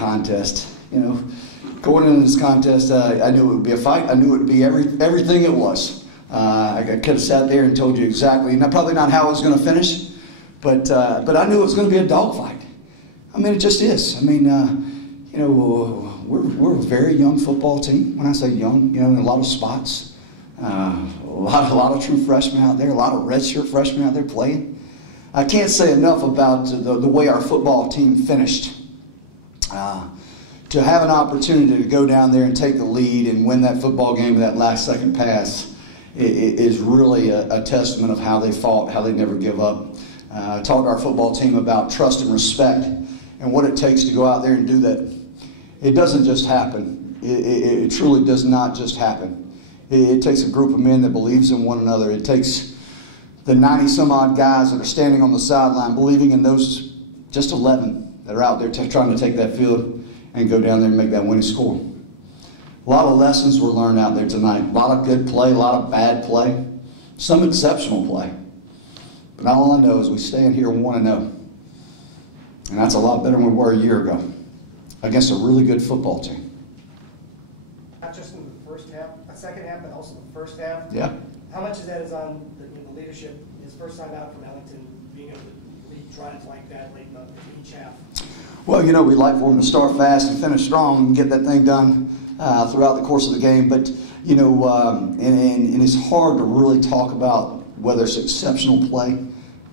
contest. You know, going into this contest, I knew it would be a fight. I knew it would be everything it was. I could have sat there and told you exactly, probably not how it was going to finish, but I knew it was going to be a dogfight. I mean, it just is. I mean, you know, we're a very young football team. When I say young, you know, in a lot of spots, a lot of true freshmen out there, a lot of redshirt freshmen out there playing. I can't say enough about the way our football team finished. To have an opportunity to go down there and take the lead and win that football game with that last second pass is really a testament of how they fought, how they never give up. I talked to our football team about trust and respect and what it takes to go out there and do that. It doesn't just happen. It truly does not just happen. It takes a group of men that believes in one another. It takes the 90-some-odd guys that are standing on the sideline believing in those just 11 that are out there trying to take that field and go down there and make that winning score. A lot of lessons were learned out there tonight. A lot of good play, a lot of bad play, some exceptional play. But all I know is we stand here 1-0. And that's a lot better than we were a year ago against a really good football team. Not just in the first half, second half, but also the first half. Yeah. How much of that is on the leadership, his first time out from Ellington, being able to lead drives like that late in each half? Well, you know, we'd like for him to start fast and finish strong and get that thing done throughout the course of the game. But, you know, and it's hard to really talk about whether it's exceptional play,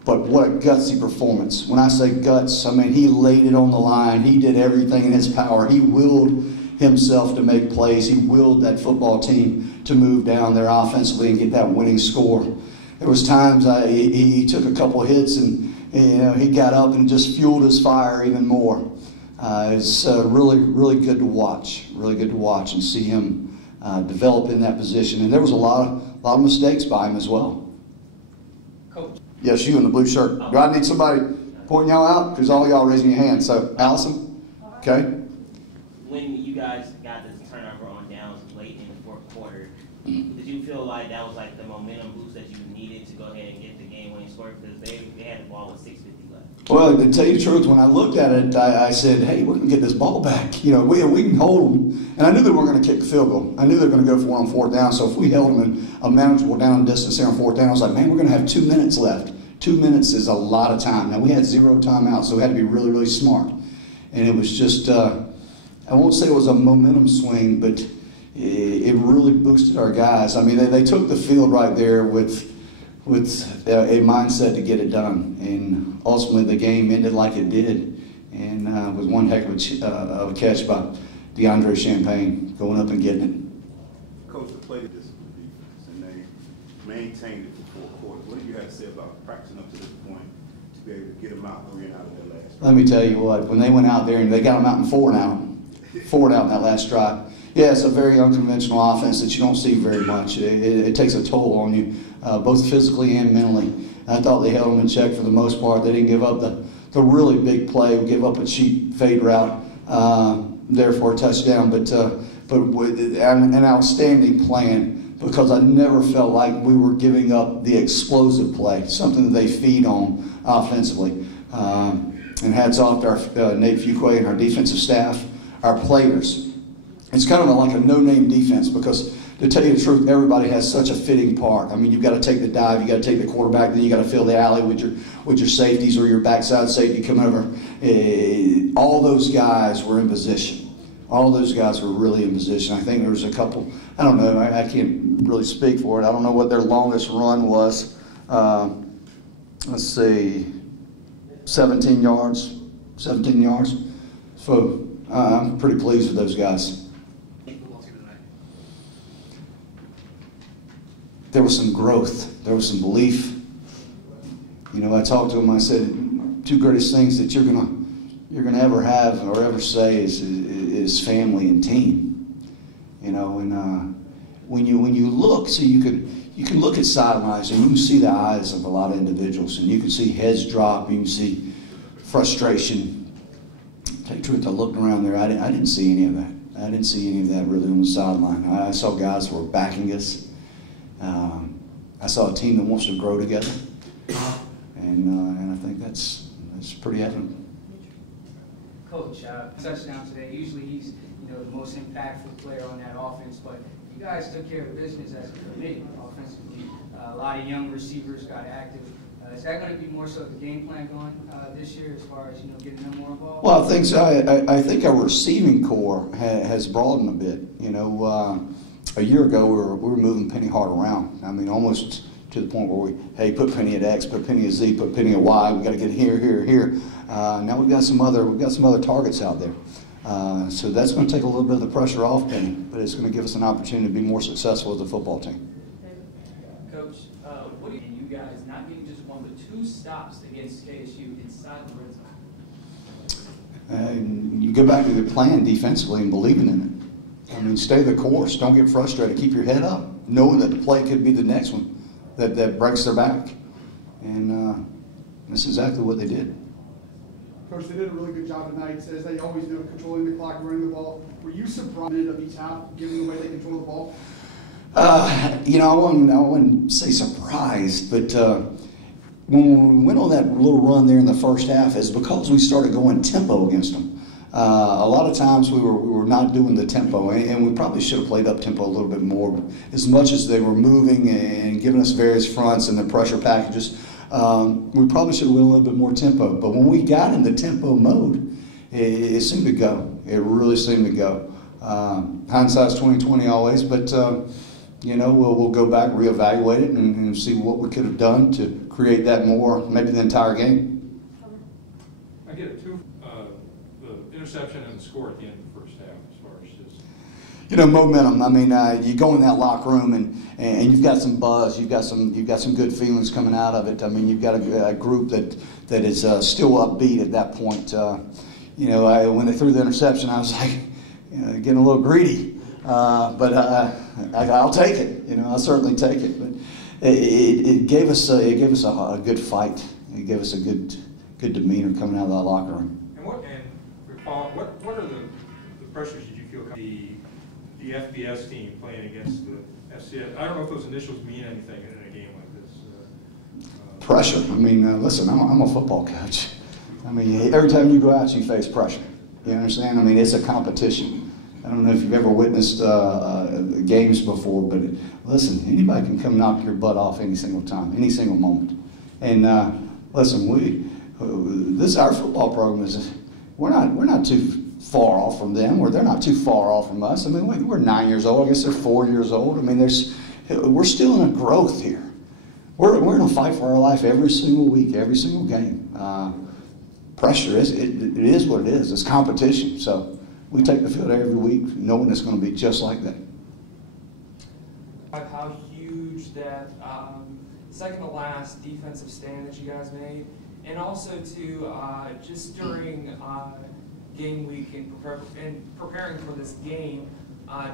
but what a gutsy performance. When I say guts, I mean he laid it on the line. He did everything in his power. He willed himself to make plays. He willed that football team to move down there offensively and get that winning score. There was times he took a couple of hits and you know, he got up and just fueled his fire even more. It's really, really good to watch. Really good to watch and see him develop in that position. And there was a lot of mistakes by him as well. Coach. Yes, you in the blue shirt. Do I need somebody pointing y'all out? Because all y'all raising your hands. So, Allison, okay. When you guys got this turnover on downs late in the fourth quarter, did you feel like that was like the momentum boost that you needed to go ahead and get the game-winning score? Because they had the ball with 6:50 left. Well, to tell you the truth, when I looked at it, I said, hey, we're going to get this ball back. You know, we can hold them. And I knew they weren't going to kick the field goal. I knew they were going to go for it on fourth down. So if we held them in a manageable down distance there on fourth down, I was like, man, we're going to have 2 minutes left. 2 minutes is a lot of time. Now, we had 0 timeouts, so we had to be really, really smart. And it was just, I won't say it was a momentum swing, but it really boosted our guys. I mean, they took the field right there with a mindset to get it done. And ultimately, the game ended like it did. And with one heck of a catch by DeAndre Champagne going up and getting it. Coach, the play discipline defense, and they maintained it for 4 quarters. What do you have to say about practicing up to this point to be able to get them out and out of their last? Let me tell you what, when they went out there and they got them out in 4 and out in that last drive. Yeah, it's a very unconventional offense that you don't see very much. It takes a toll on you, both physically and mentally. I thought they held them in check for the most part. They didn't give up the really big play, give up a cheap fade route there for a touchdown, but with an outstanding plan, because I never felt like we were giving up the explosive play, something that they feed on offensively. And hats off to our Nate Fuqua and our defensive staff, our players. It's kind of like a no-name defense because, to tell you the truth, everybody has such a fitting part. I mean, you've got to take the dive, you've got to take the quarterback, then you've got to fill the alley with your safeties or your backside safety coming over. All those guys were in position. All those guys were really in position. I think there was a couple, I don't know, I can't really speak for it. I don't know what their longest run was. Let's see, 17 yards. 17 yards. So I'm pretty pleased with those guys. There was some growth. There was some belief. You know, I talked to him. I said, 2 greatest things that you're gonna ever have or ever say is family and team. You know, and when you look, so you can look at sidelines and you can see the eyes of a lot of individuals, and you can see heads drop. You can see frustration. To tell you the truth, I looked around there. I didn't see any of that. I didn't see any of that really on the sideline. I saw guys who were backing us. I saw a team that wants to grow together, and I think that's pretty evident. Coach, touchdown today. Usually he's, the most impactful player on that offense, but you guys took care of business as a committee offensively. A lot of young receivers got active. Is that going to be more so the game plan going this year as far as, getting them more involved? Well, I think so. I think our receiving core has broadened a bit. A year ago we were moving Penny Hart around. I mean, almost to the point where hey, put Penny at X, put Penny at Z, put Penny at Y. We got to get here, here, here. Now we've got some other targets out there. So that's going to take a little bit of the pressure off Penny, but it's going to give us an opportunity to be more successful as a football team. Coach, what do you guys not getting just one but 2 stops against KSU inside the red zone? You go back to the plan defensively and believing in it. I mean, stay the course. Don't get frustrated. Keep your head up, knowing that the play could be the next one that breaks their back. And that's exactly what they did. Coach, they did a really good job tonight, as they always do, controlling the clock, running the ball. Were you surprised of each half, given the way they control the ball? I wouldn't say surprised, but when we went on that little run there in the first half, it's because we started going tempo against them. A lot of times we were not doing the tempo, and we probably should have played up tempo a little bit more. But as much as they were moving and giving us various fronts and the pressure packages, we probably should have went a little bit more tempo. But when we got in the tempo mode, it seemed to go. It really seemed to go. Hindsight's 20/20 always, but we'll go back, reevaluate it, and see what we could have done to create that more, maybe the entire game. I get it too. The interception and the score at the end of the first half, as far as just momentum. I mean, you go in that locker room and you've got some buzz, you've got some good feelings coming out of it. I mean, you've got a group that is still upbeat at that point. When they threw the interception, I was like, getting a little greedy, but I'll take it. I'll certainly take it. But it gave us a good fight. It gave us a good demeanor coming out of that locker room. What are the pressures did you feel the FBS team playing against the FCS? I don't know if those initials mean anything in a game like this. Pressure. I mean, listen, I'm a football coach. I mean, every time you go out, you face pressure. You understand? I mean, it's a competition. I don't know if you've ever witnessed games before, but listen, anybody can come knock your butt off any single time, any single moment. And listen, our football program is we're not too far off from them, or they're not too far off from us. I mean, we're 9 years old. I guess they're 4 years old. I mean, we're still in a growth here. We're in a fight for our life every single week, every single game. Pressure it is what it is. It's competition. So we take the field every week knowing it's going to be just like that. How huge that second to last defensive stand that you guys made, and also to just during game week and preparing for this game,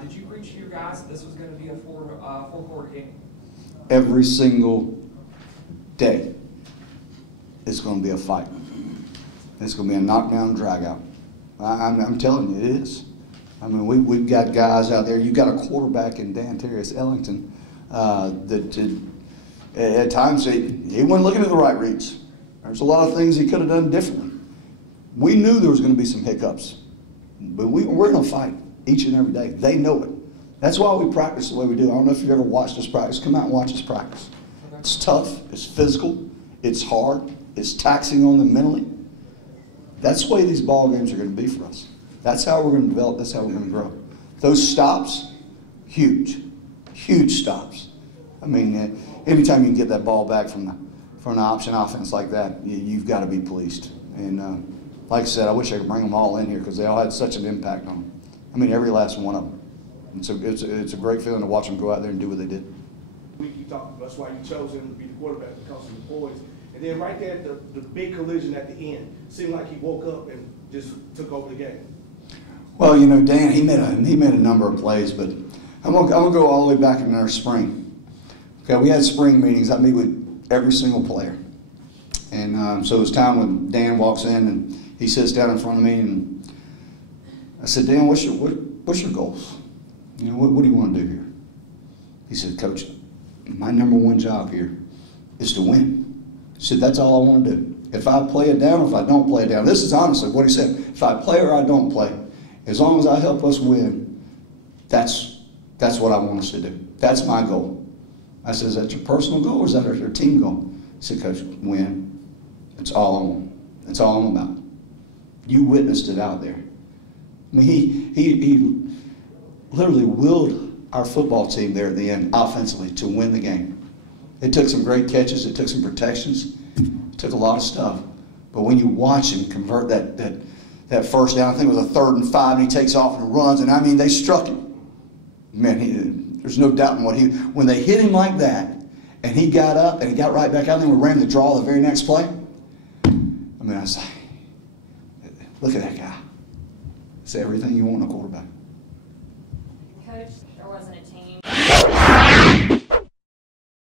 did you preach to your guys that this was going to be a four-quarter game? Every single day, it's going to be a fight. It's going to be a knockdown, drag-out. I'm telling you, it is. I mean, we've got guys out there. You've got a quarterback in Dan Ellington that at times he wasn't looking at the right reads. There's a lot of things he could have done differently. We knew there was going to be some hiccups, but we're in a fight each and every day. They know it. That's why we practice the way we do. I don't know if you've ever watched us practice. Come out and watch us practice. Okay. It's tough. It's physical. It's hard. It's taxing on them mentally. That's the way these ball games are going to be for us. That's how we're going to develop. That's how we're going to grow. Those stops, huge. Huge stops. I mean, anytime you can get that ball back from an option offense like that, you've got to be pleased. And like I said, I wish I could bring them all in here because they all had such an impact on them. I mean, every last one of them. It's a great feeling to watch them go out there and do what they did. You talked, that's why you chose him to be the quarterback because of the poise. And then right there, the big collision at the end seemed like he woke up and just took over the game. Well, Dan, he made a number of plays, but I'm gonna go all the way back in our spring. Okay, we had spring meetings. I meet with every single player, and so it was time when Dan walks in and he sits down in front of me, and I said, Dan, what's your goals? What do you want to do here? He said, Coach, my number one job here is to win. He said, that's all I want to do. If I play it down or if I don't play it down. This is honestly what he said. If I play or I don't play, as long as I help us win, that's what I want us to do. That's my goal. I said, is that your personal goal or is that your team goal? He said, Coach, win. That's all I'm about. You witnessed it out there. I mean, he literally willed our football team there at the end offensively to win the game. It took some great catches. It took some protections. It took a lot of stuff. But when you watch him convert that first down, I think it was a 3rd and 5, and he takes off and runs, and I mean, they struck him. Man, there's no doubt in when they hit him like that, and he got up and he got right back out there and we ran the draw the very next play. I mean, I was like, look at that guy. It's everything you want in a quarterback. Coach, there wasn't a team